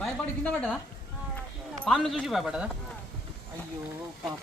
భయపడి కింద పడ్డదా? పామును చూసి భయపడ్డదా? అయ్యో పాప?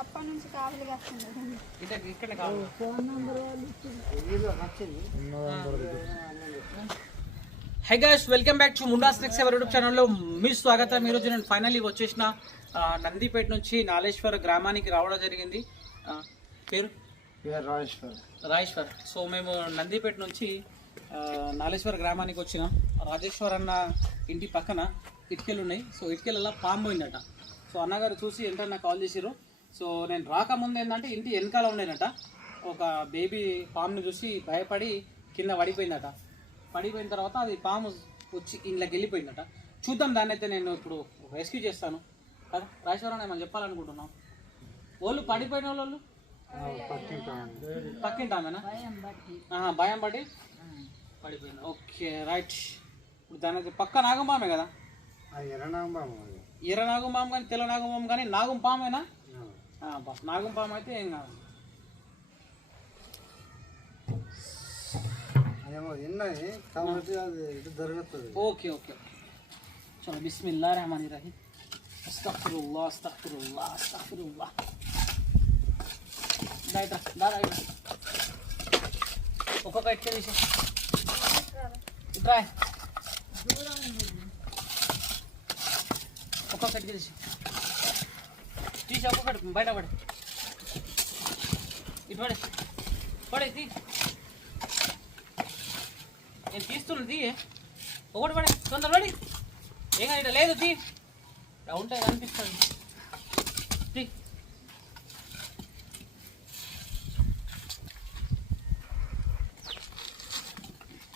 అప్పటి నుంచి కావాలి వస్తుంది ఇక్కడ ఇక్కడ కావాలి hi guys welcome back to Munda snacks ever YouTube ఛానల్లో మీ స్వాగతం. ఈరోజు నేను ఫైనల్లీ వచ్చేసిన నందిపేట నుంచి నాలేశ్వర గ్రామానికి రావడం జరిగింది. పేరు? రాజేశ్వర్. సో మేము నందిపేట నుంచి నాలేశ్వర గ్రామానికి వచ్చినాం. రాజేశ్వర్ అన్న ఇంటి పక్కన ఇటుకలు ఉన్నాయి. సో ఇటుకలలో పాము పోయిందట సో అన్నగారు చూసి ఏంటన్నా కాల్ చేసిరు సో నేను రాకముందు ఏంటంటే ఇంటి వెనకాల ఉండేనట. ఒక బేబీ పాముని చూసి భయపడి కింద పడిపోయిందట. పడిపోయిన తర్వాత అది పాము వచ్చి ఇంట్లోకి వెళ్ళిపోయిందట. చూద్దాం దాన్ని అయితే నేను ఇప్పుడు రెస్క్యూ చేస్తాను. కదా? రాజేశ్వరం ఏమని చెప్పాలనుకుంటున్నాం వాళ్ళు పడిపోయిన వాళ్ళు పక్కింటామేనా? భయం పడి? పడిపోయింది ఓకే రైట్. ఇప్పుడు దాని అయితే పక్క నాగంపామే కదా? ఎర్ర నాగంపాము కానీ తెల్ల నాగంపాము కానీ నాగం పామేనా ఆ, బా- నాగం పాము అయితే ఏం కాదు విన్నది కాబట్టి అది ఇటు జరుగుతుంది. Okay okay. చలో బిస్మిల్లా రహమాని రహీం అస్తఫిరుల్లా అస్తఫిరుల్లా అస్తఫిరుల్లా రైట్ దా రైట్ ఒక్కొక్క ఇటుక తీసి. ఇట్రా. ఒక్కొక్క ఇటుక తీసి. తీసి ఒక్కొక్కటి బయట పడి. ఇటు పడే పడే తీ. నేను తీస్తున్నా తీ ఒకటి పడే తొందర పడి ఏం కాదు ఇక్కడ లేదు తీ ఇలా ఉంటే కనిపిస్తుంది తీ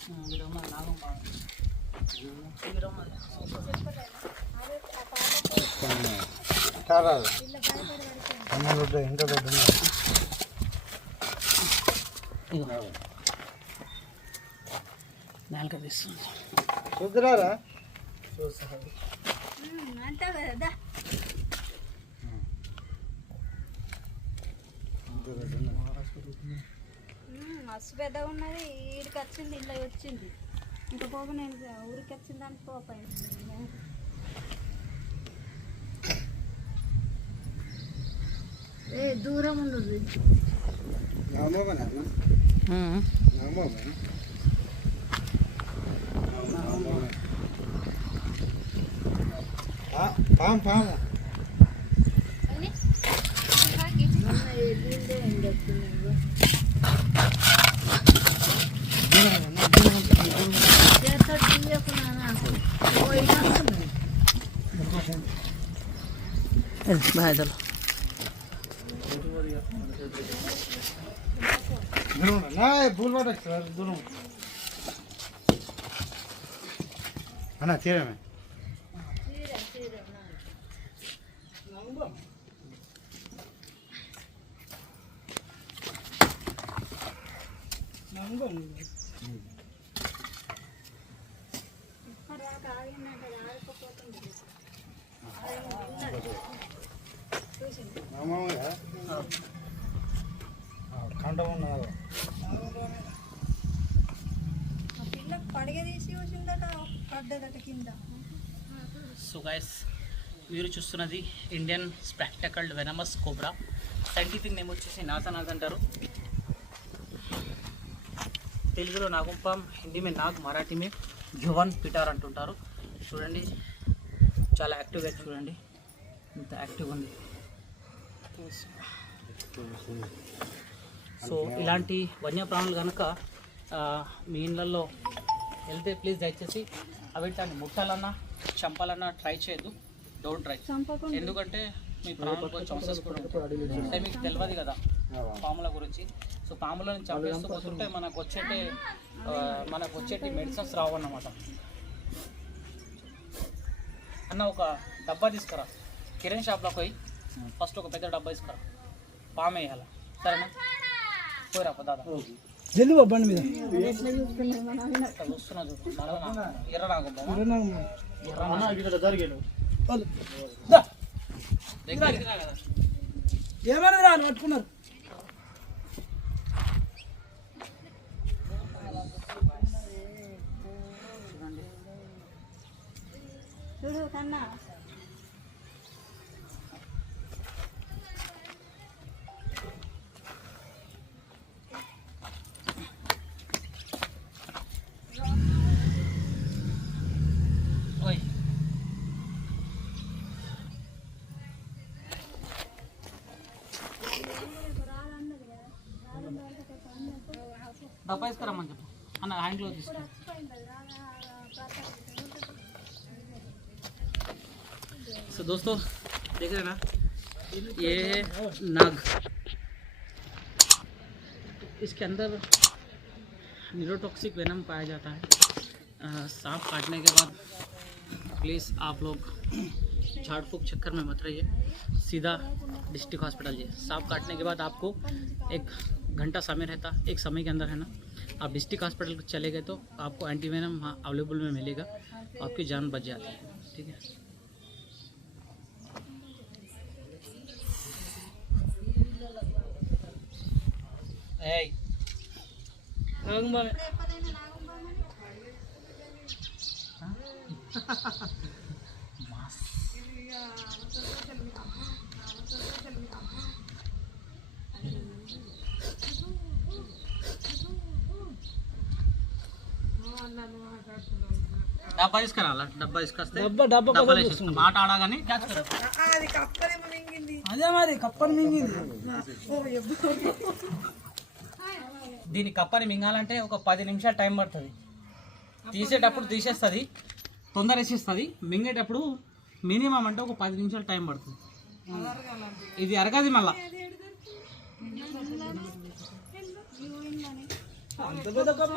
ఆ, వీడమ్మ నాగం బాగుంది. వీడమ్మ. కారాదు అమ్మ దొడ్డు ఇంకా దొడ్డు నాలుక తీస్తుంది చూద్దురారా కదా మస్తు పెద్దగా ఉన్నది. ఈడికి వచ్చింది ఇలా వచ్చింది. ఇంకా పోగు నేను ఊరికి వచ్చింది అని పోపాయి ఏ దూరం ఉండదు నామోమనే నామోమే పాము పాము బాయ్ చలో దూరం నా భూల్ పడచ్చు సార్ దూరం అన్న తీరమే నామోగా కండం ఉన్నది పడగ తీసి వచ్చిందట పడ్డదట కింద. సో గైస్ మీరు చూస్తున్నది Indian spectacled venomous cobra. Scientific name వచ్చేసి నాసనాగ్ అంటారు. తెలుగులో నాగుంపాం హిందీ మే నాగ్ మరాఠీ మే జువన్ పిటార్ అంటుంటారు. చూడండి. చాలా యాక్టివ్గా చూడండి. ఇంత యాక్టివ్ ఉంది. సో ఇలాంటి వన్యప్రాణులు కనుక మీ ఇళ్ళల్లో వెళ్తే ప్లీజ్ దయచేసి అవి దాన్ని ముట్టాలన్నా చంపాలన్నా ట్రై చేయొద్దు. డోంట్ ట్రై ఎందుకంటే మీ ప్రాణాలకు వచ్చే అవసరం కూడా ఉంటుంది అంటే మీకు తెలియదు కదా పాముల గురించి. సో పాములను చంపేస్తూ పోతుంటే మనకు వచ్చేటి మనకు వచ్చేటి మెడిసిన్స్ రావు అన్నమాట అన్న ఒక డబ్బా తీసుకురా. కిరణ్ షాప్లోకి పోయి ఫస్ట్ ఒక పెద్ద డబ్బా తీసుకురా. పాము వేయాలి? సరేనా? పోయిరా దాదా. జల్ది బండి మీద. వస్తున్నా చూడు. మళ్ళా ఎర్ర నాకు బొమ్మ. దా. దగ్గరికి రా ఏమైనా రా పట్టుకున్నారు. చూడు కన్నా. డబ్బా తీసుకురమ్మని చెప్పు అన్న హ్యాండ్లో తీసుకో सो दोस्तों देख रहे हैं ना ये नाग इसके अंदर न्यूरोटॉक्सिक वेनम पाया जाता है अ, सांप काटने के बाद प्लीज़ आप लोग झाड़ फूक चक्कर में मत रहिए सीधा डिस्ट्रिक्ट हॉस्पिटल जाइए सांप काटने के बाद आपको एक घंटा समय रहता एक समय के अंदर है ना? आप डिस्ट्रिक्ट हॉस्पिटल चले गए तो आपको एंटी वेनम वहाँ अवेलेबल में मिलेगा आपकी जान बच जाती है ठीक है? డబ్బా డబ్బా తీసుకొస్తే డబ్బా డబ్బా డబ్బాలు. మాట ఆడగానే క్యాచ్ కరా. అదే మరి కప్పని మింగింది. దీని కప్పని మింగాలంటే ఒక పది నిమిషాలు టైం పడుతుంది. తీసేటప్పుడు తీసేస్తుంది. తొందర వేసేస్తుంది. మింగేటప్పుడు మినిమం అంటే ఒక పది నిమిషాలు టైం పడుతుంది. ఇది అరగది మళ్ళా. అంత పెద్ద కప్పు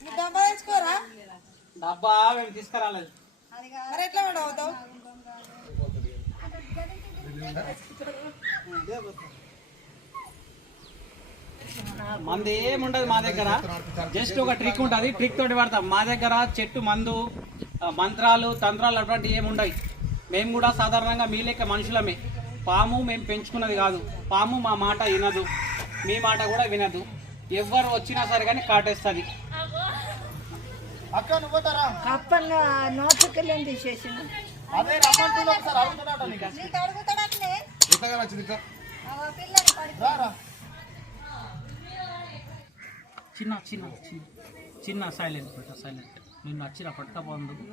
డబ్బా. తెచ్చుకోరా మేము తీసుకురాలేదు. మరి ఎట్లా పడవుతావు మంది ఏముండదు మా దగ్గర. జస్ట్ ఒక ట్రిక్ ఉంటుంది. ట్రిక్ తోటి పడతాం మా దగ్గర చెట్టు మందు మంత్రాలు తంత్రాలు అటువంటివి ఏముండవు మేము కూడా సాధారణంగా మీ లెక్క మనుషులమే. పాము మేము పెంచుకున్నది కాదు. పాము మా మాట వినదు. మీ మాట కూడా వినదు. ఎవరు వచ్చినా సరే కానీ కాటేస్తుంది. కప్పన్న నీకు. పిల్లని పడి చిన్న చిన్న చిన్న చిన్న సైలెంట్ పెట్ట సైలెంట్ నేను నచ్చిన పట్టుకపోందుకు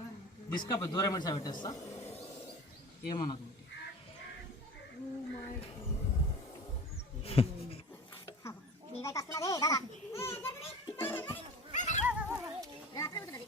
డిస్కప్ దూరం పెట్టి పెట్టేస్తా. ఏమన్నది? వస్తున్నదే దాదా రాత్రి ఉంటుంది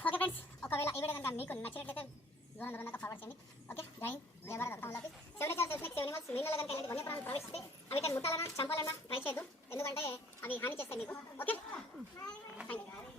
ఓకే ఫ్రెండ్స్ ఒకవేళ ఈ వీడియో కనుక మీకు నచ్చినట్లయితే దూరం దూరంగా ఫార్వర్డ్ చేయండి ఓకే జై జయ Bharat seven charge seven seven months మీనలో కనుక ఇలాంటి వన్యప్రాణం ప్రవేశిస్తే అవి కానీ ముట్టాలన్నా చంపాలన్నా ట్రై చేయదు. ఎందుకంటే అవి హాని చేస్తాయి మీకు. ఓకే? Thank you